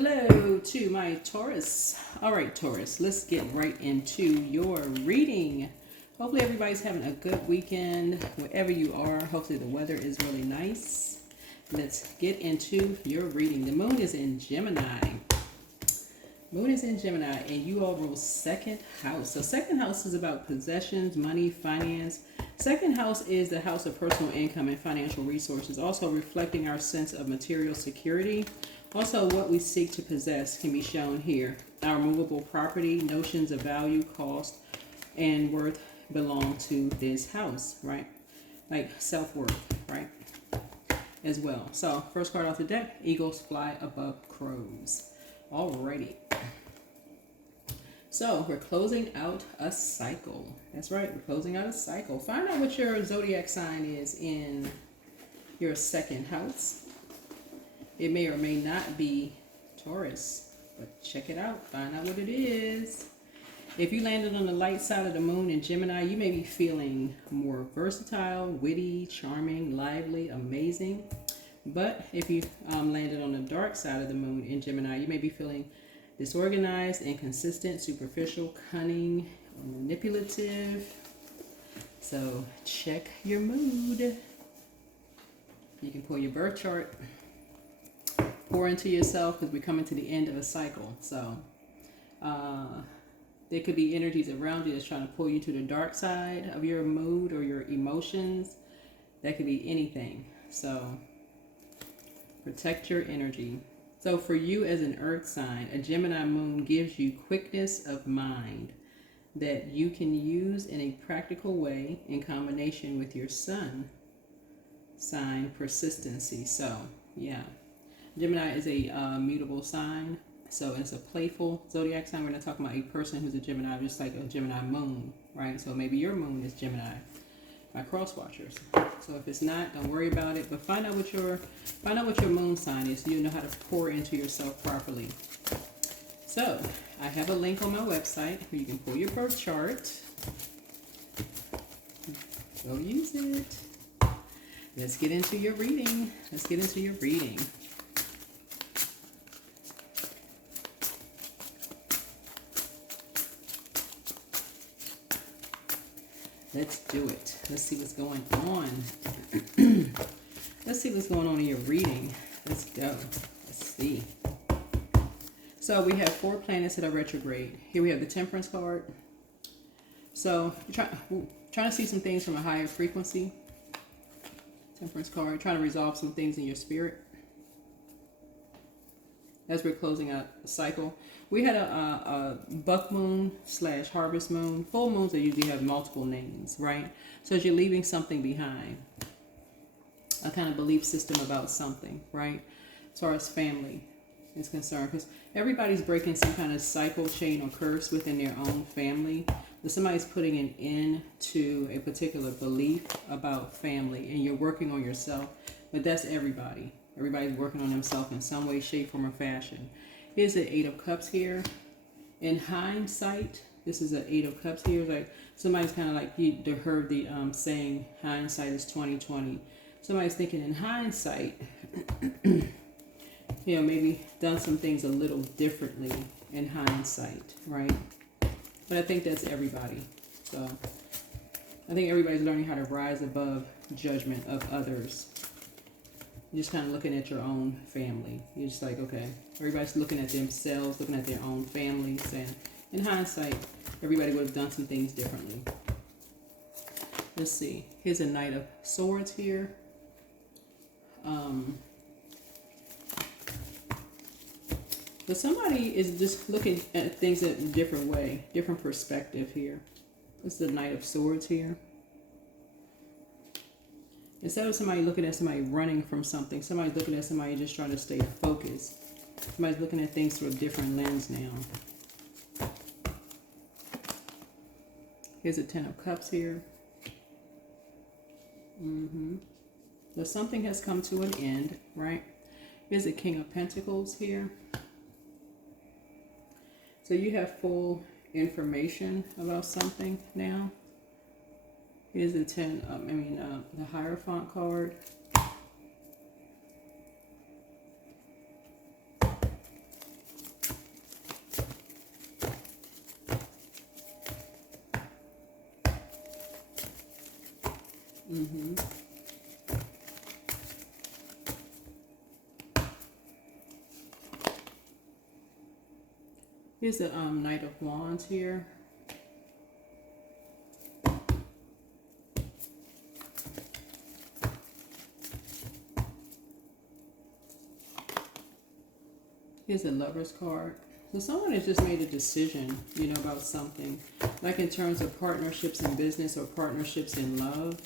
Hello to my Taurus. All right, Taurus, let's get right into your reading. Hopefully everybody's having a good weekend wherever you are. Hopefully the weather is really nice. Let's get into your reading. The moon is in Gemini. Moon is in Gemini and you all rule second house. So second house is about possessions, money, finance. Second house is the house of personal income and financial resources, also reflecting our sense of material security. Also, what we seek to possess can be shown here. Our movable property, notions of value, cost, and worth belong to this house, right? Like self-worth, right? As well. So, first card off the deck, eagles fly above crows. Alrighty. So, we're closing out a cycle. That's right, we're closing out a cycle. Find out what your zodiac sign is in your second house. It may or may not be Taurus, but check it out. Find out what it is. If you landed on the light side of the moon in Gemini, you may be feeling more versatile, witty, charming, lively, amazing. But if you landed on the dark side of the moon in Gemini, you may be feeling disorganized, inconsistent, superficial, cunning, manipulative. So check your mood. You can pull your birth chart. Pour into yourself because we're coming to the end of a cycle. So there could be energies around you that's trying to pull you to the dark side of your mood or your emotions. That could be anything. So protect your energy. So for you as an earth sign, a Gemini moon gives you quickness of mind that you can use in a practical way in combination with your sun sign persistency. So yeah. Gemini is a mutable sign, so it's a playful zodiac sign. We're not talking about a person who's a Gemini, just like a Gemini moon, right? So maybe your moon is Gemini by cross watchers. So if it's not, don't worry about it. But find out what your moon sign is, so you know how to pour into yourself properly. So I have a link on my website where you can pull your birth chart. Go use it. Let's get into your reading. Let's do it. Let's see what's going on. Let's see what's going on in your reading. Let's go. Let's see. So we have 4 planets that are retrograde. Here we have the Temperance card. So you're trying to see some things from a higher frequency. Temperance card. Trying to resolve some things in your spirit. As we're closing out a cycle. We had a buck moon / harvest moon. Full moons that usually have multiple names, right? So as you're leaving something behind, a kind of belief system about something, right? As far as family is concerned, because everybody's breaking some kind of cycle, chain, or curse within their own family. But somebody's putting an end to a particular belief about family, and you're working on yourself. But that's everybody. Everybody's working on themselves in some way, shape, form, or fashion. Here's the 8 of Cups here. In hindsight, this is an 8 of Cups here. It's like somebody's kind of like, you heard the saying, hindsight is 20/20. Somebody's thinking in hindsight, maybe done some things a little differently in hindsight, right? But I think that's everybody. So I think everybody's learning how to rise above judgment of others. You're just kind of looking at your own family. You're just like, okay, everybody's looking at themselves, looking at their own families, and in hindsight, everybody would have done some things differently. Let's see. Here's a Knight of Swords here. But somebody is just looking at things in a different way, different perspective here. This is the Knight of Swords here. Instead of somebody looking at somebody running from something, somebody's looking at somebody just trying to stay focused. Somebody's looking at things through a different lens now. Here's a 10 of Cups here. So something has come to an end, right? Here's a King of Pentacles here. So you have full information about something now. Here's the the Hierophant card. Mm-hmm. Here's the Knight of Wands here. Here's the Lover's card. So someone has just made a decision, about something. Like in terms of partnerships in business or partnerships in love.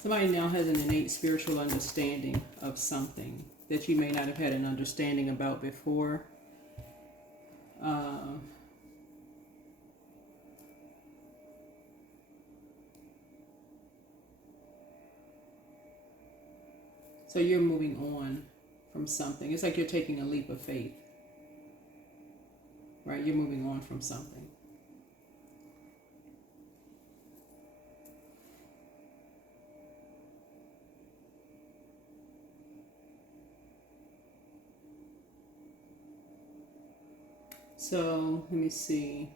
Somebody now has an innate spiritual understanding of something that you may not have had an understanding about before. So you're moving on from something. It's like you're taking a leap of faith. Right? You're moving on from something. So let me see.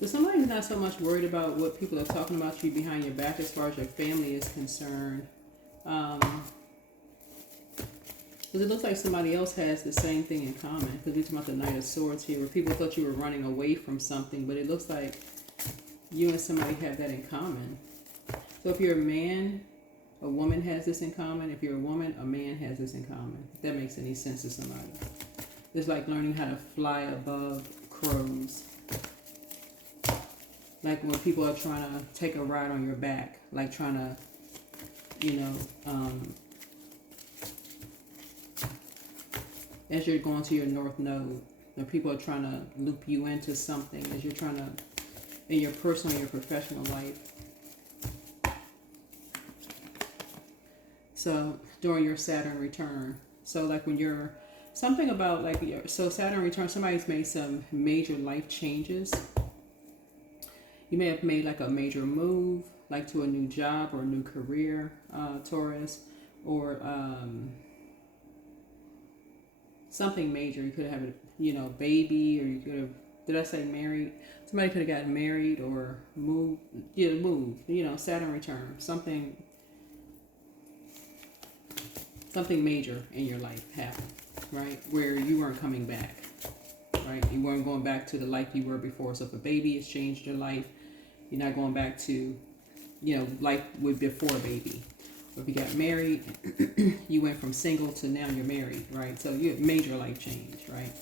So somebody's not so much worried about what people are talking about you behind your back as far as your family is concerned. Because it looks like somebody else has the same thing in common. Because we're talking about the Knight of Swords here, where people thought you were running away from something, but it looks like you and somebody have that in common. So if you're a man, a woman has this in common. If you're a woman, a man has this in common. If that makes any sense to somebody. It's like learning how to fly above crows. Like when people are trying to take a ride on your back, like trying to, as you're going to your north node, and people are trying to loop you into something as you're trying to, in your personal and your professional life. So during your Saturn return, so like when you're, something about like your, so Saturn return, somebody's made some major life changes. You may have made like a major move, like to a new job or a new career, Taurus, or something major. You could have a, baby, or you could have, did I say married? Somebody could have gotten married or moved, Saturn return, something major in your life happened, right? Where you weren't coming back, right? You weren't going back to the life you were before. So if a baby has changed your life, you're not going back to, life with before baby. Or if you got married, you went from single to now you're married, right? So you have major life change, right?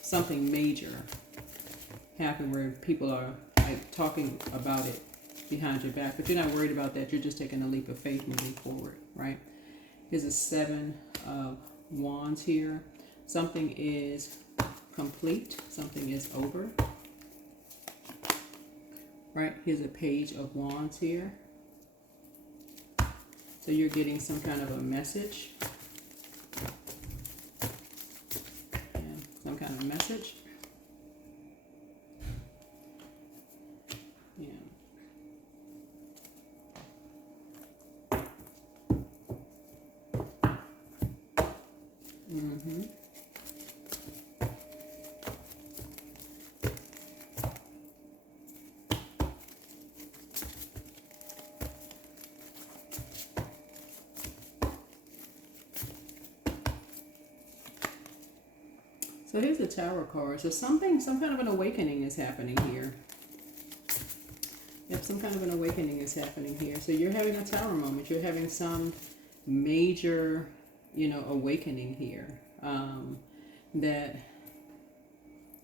Something major happened where people are like talking about it behind your back, but you're not worried about that. You're just taking a leap of faith moving forward, right? Here's a 7 of Wands here. Something is complete. Something is over. Right? Here's a Page of Wands here. So you're getting some kind of a message. Yeah, some kind of message. Yeah. Mm-hmm. So here's the Tower card. So some kind of an awakening is happening here. Yep, some kind of an awakening is happening here. So you're having a Tower moment. You're having some major, awakening here that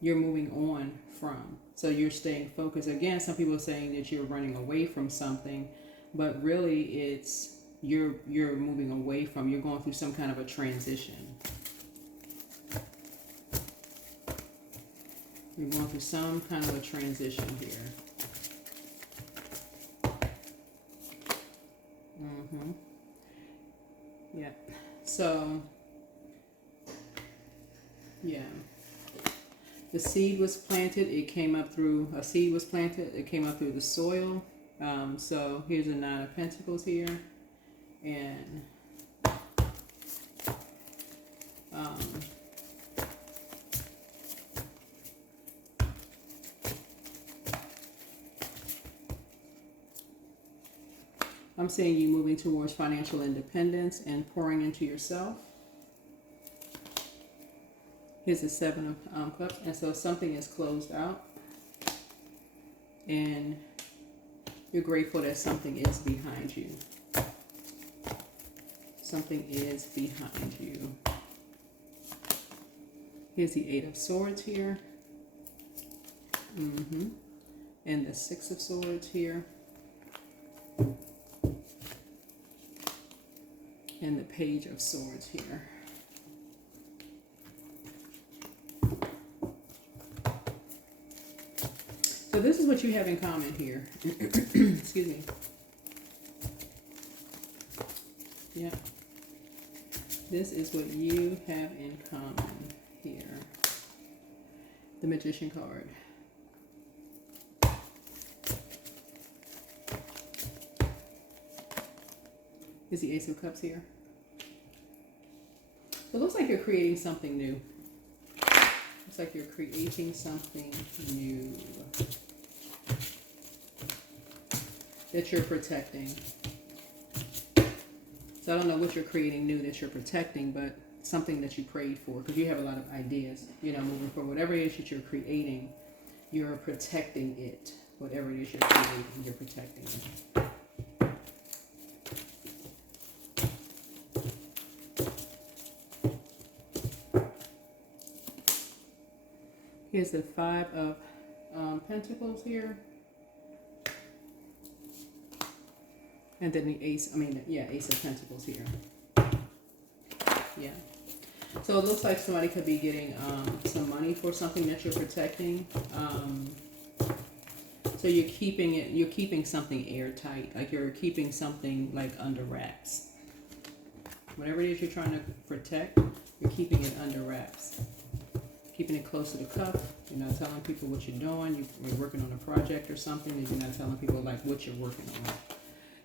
you're moving on from. So you're staying focused. Again, some people are saying that you're running away from something, but really it's you're moving away from. You're going through some kind of a transition. You're going through some kind of a transition here. Mm-hmm. Yeah. So, yeah. The seed was planted. It came up through, a seed was planted. It came up through the soil. So here's a Nine of Pentacles here, and I'm seeing you moving towards financial independence and pouring into yourself. Here's the Seven of Cups, and so something is closed out, and you're grateful that something is behind you. Something is behind you. Here's the Eight of Swords here. And the Six of Swords here. And the Page of Swords here. So this is what you have in common here. Excuse me. Yeah. This is what you have in common here. The Magician card. Is the Ace of Cups here. It looks like you're creating something new. Looks like you're creating something new that you're protecting. So I don't know what you're creating new that you're protecting, but something that you prayed for, because you have a lot of ideas, you know, moving forward. Whatever it is that you're creating, you're protecting it. Whatever it is you're creating, you're protecting it. Here's the Five of Pentacles here. And then the Ace, Ace of Pentacles here. Yeah. So it looks like somebody could be getting some money for something that you're protecting. So you're keeping something airtight, like you're keeping something like under wraps. Whatever it is you're trying to protect, you're keeping it under wraps. Keeping it close to the cuff. You're not telling people what you're doing. You're working on a project or something, and you're not telling people like what you're working on.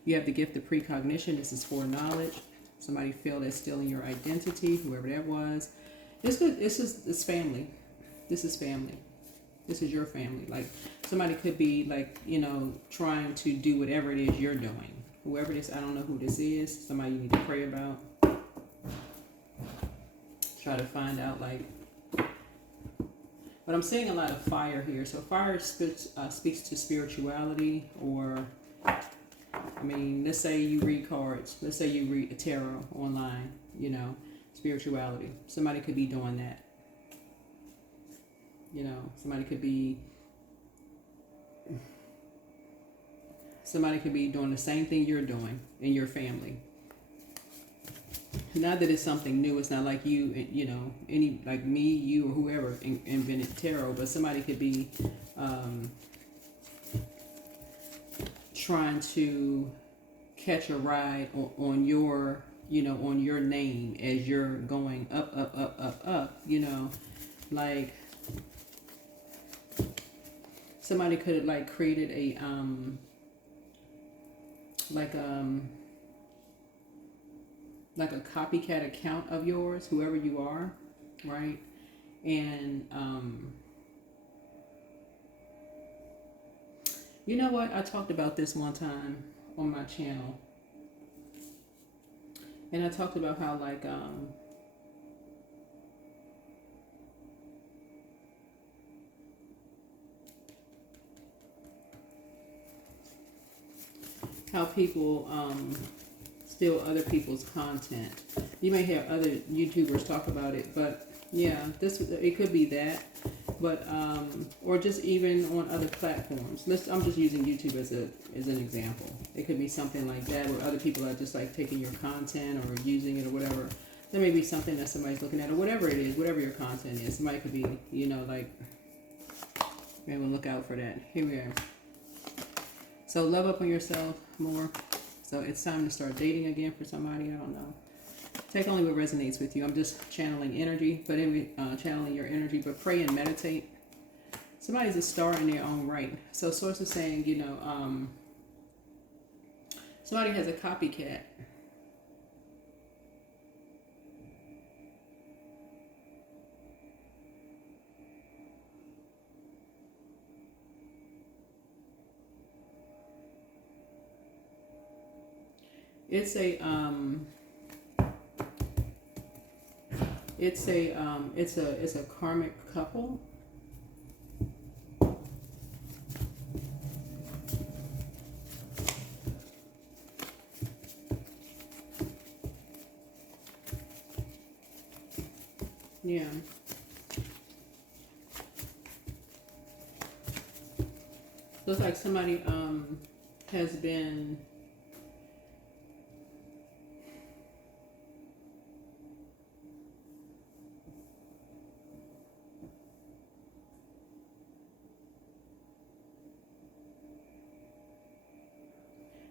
You have the gift of precognition. This is foreknowledge. Somebody feel they're stealing your identity, whoever that was. This is family. This is family. This is your family. Like somebody could be like, you know, trying to do whatever it is you're doing. Whoever this, I don't know who this is. Somebody you need to pray about. Try to find out like. But I'm seeing a lot of fire here. So fire speaks to spirituality, or, I mean, let's say you read cards. Let's say you read tarot online, you know, spirituality. Somebody could be doing that. You know, somebody could be doing the same thing you're doing in your family. Not that it's something new. It's not like you know, like me, you, or whoever invented tarot, but somebody could be trying to catch a ride on your, you know, on your name as you're going up, up, up, up, up, you know, like somebody could have like created a like a copycat account of yours, whoever you are, right? And you know what? I talked about this one time on my channel, and I talked about how like how people steal other people's content. You may have other YouTubers talk about it, but yeah, it could be that, but or just even on other platforms. I'm just using YouTube as an example. It could be something like that, where other people are just like taking your content or using it or whatever. There may be something that somebody's looking at, or whatever it is, whatever your content is. Somebody could be, you know, like, maybe look out for that. Here we are. So love up on yourself more. So it's time to start dating again for somebody. I don't know. Take only what resonates with you. I'm just channeling energy, but channeling your energy. But pray and meditate. Somebody's a star in their own right. So source is saying, you know, Somebody has a copycat. It's a it's a karmic couple. Yeah. Looks like somebody has been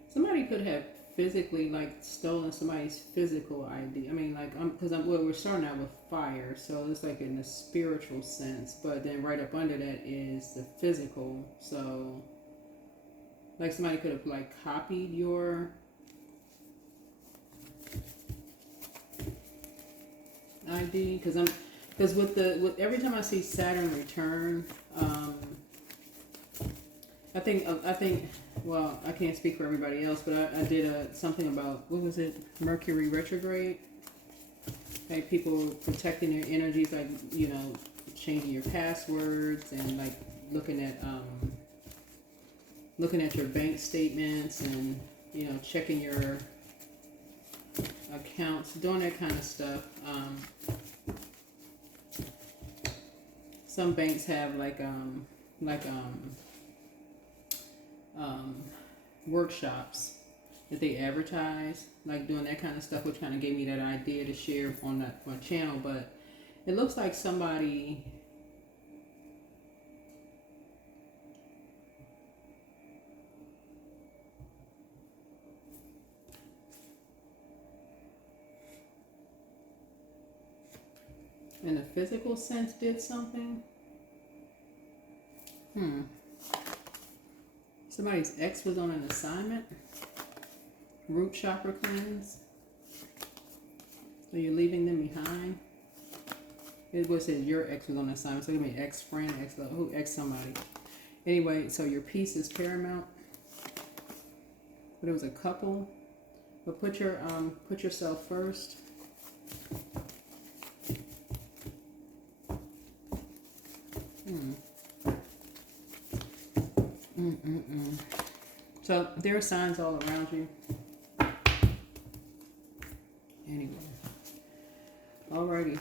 somebody could have physically like stolen somebody's physical ID. I mean, like, because well, we're starting out with fire, so it's like in the spiritual sense. But then right up under that is the physical. So, like, somebody could have like copied your ID. Because with every time I see Saturn return, I think well, I can't speak for everybody else, but I did something about, what was it, Mercury retrograde, like people protecting their energies, like, you know, changing your passwords and like looking at your bank statements and, you know, checking your accounts, doing that kind of stuff. Some banks have workshops that they advertise, like doing that kind of stuff, which kind of gave me that idea to share on my channel. But it looks like somebody in a physical sense did something. Somebody's ex was on an assignment. Root chakra cleanse. So you're leaving them behind. It was said your ex was on an assignment. So it could be ex-friend, ex somebody. Anyway, so your peace is paramount. But it was a couple. But put yourself first. So there are signs all around you. Anyway. Alrighty.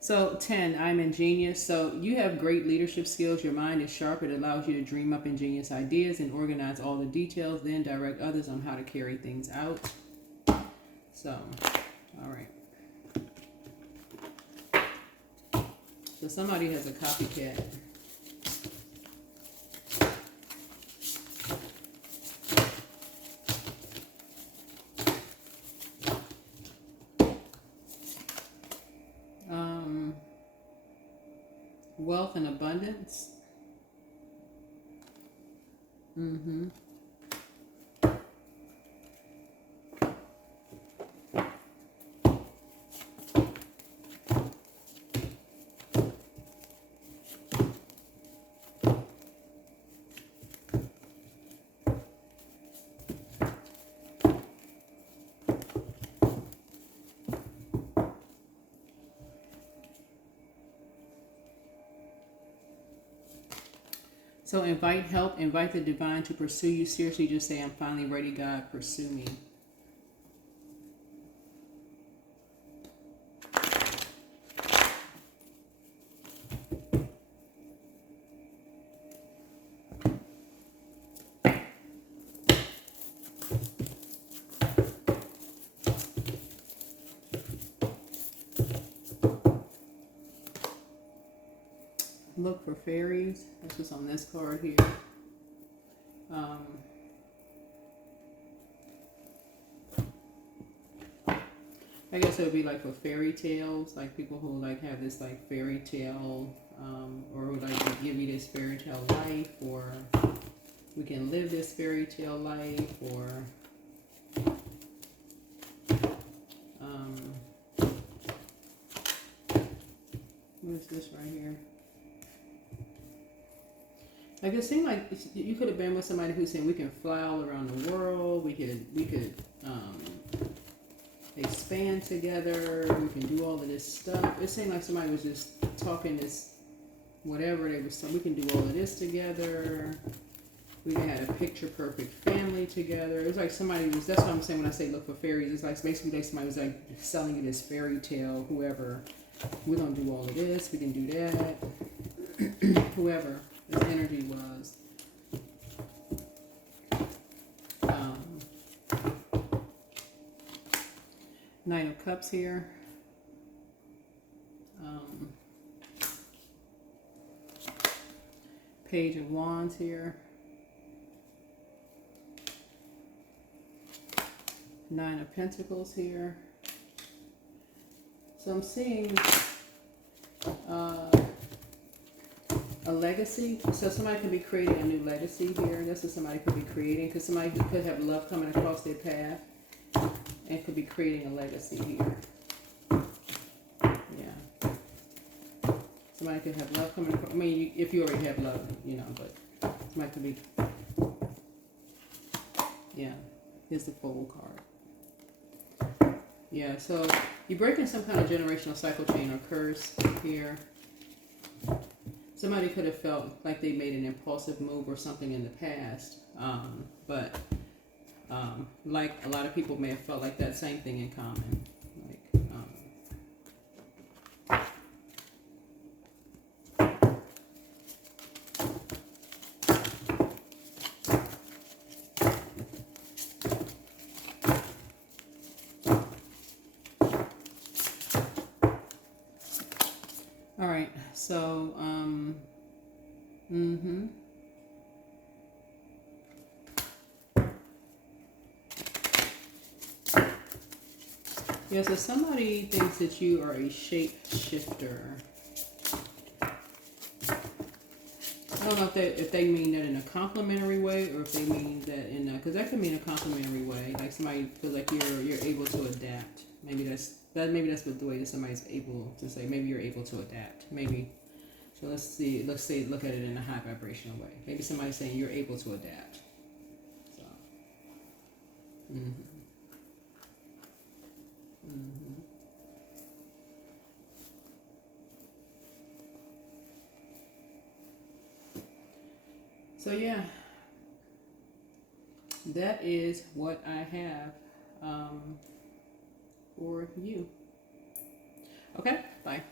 So 10, I'm ingenious. So you have great leadership skills. Your mind is sharp. It allows you to dream up ingenious ideas and organize all the details, then direct others on how to carry things out. So, all right. So somebody has a copycat. Wealth and abundance. So invite help, invite the divine to pursue you. Seriously, just say, I'm finally ready, God, pursue me. Look for fairies. That's what's on this card here. I guess it would be like for fairy tales, like people who like have this like fairy tale, or who like to give you this fairy tale life, or we can live this fairy tale life, or what is this right here? Like it seemed like you could have been with somebody who's saying we can fly all around the world, we could expand together, we can do all of this stuff. It seemed like somebody was just talking this, whatever they was saying, we can do all of this together. We had a picture perfect family together. It was like somebody was, that's what I'm saying when I say look for fairies. It's like basically like somebody was like selling you this fairy tale, whoever, we're gonna do all of this, we can do that. Whoever this energy was. Knight of Cups here. Page of Wands here. Nine of Pentacles here. So I'm seeing a legacy. So somebody could be creating a new legacy here. This is somebody could be creating, because somebody could have love coming across their path and could be creating a legacy here. Yeah. Somebody could have love coming across. I mean, if you already have love, you know, but somebody could be. Yeah. Here's the Fool card. Yeah, so you're breaking some kind of generational cycle chain or curse here. Somebody could have felt like they made an impulsive move or something in the past, but like a lot of people may have felt like that same thing in common. All right, so, yeah, so somebody thinks that you are a shape shifter. I don't know if they mean that in a complimentary way, or if they mean that in a, because that could mean a complimentary way. Like somebody feels like you're able to adapt. Maybe that's what the way that somebody's able to say. Maybe you're able to adapt. Maybe. So look at it in a high vibrational way. Maybe somebody's saying you're able to adapt. So. So yeah, that is what I have for you. Okay, bye.